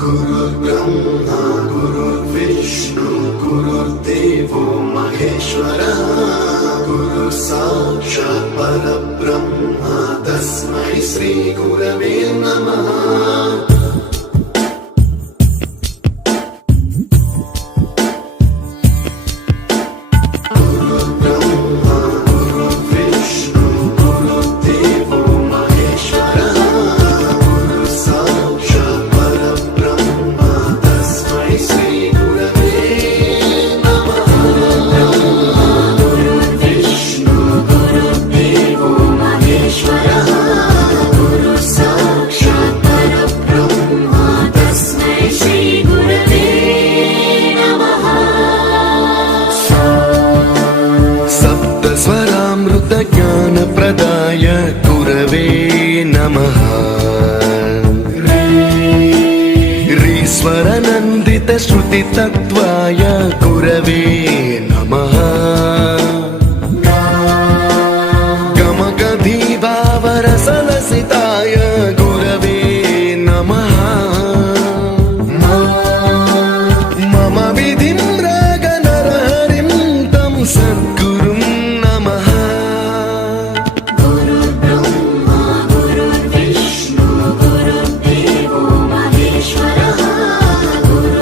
गुरुर्ब्रह्मा गुरुर्विष्णु गुरुर्देवो महेश्वरः गुरुः साक्षात् परब्रह्म तस्मै श्री गुरवे नमः। ज्ञान प्रदाय गुरवे नमः। रीश्वर नन्दित श्रुति तत्त्वाय गुरवे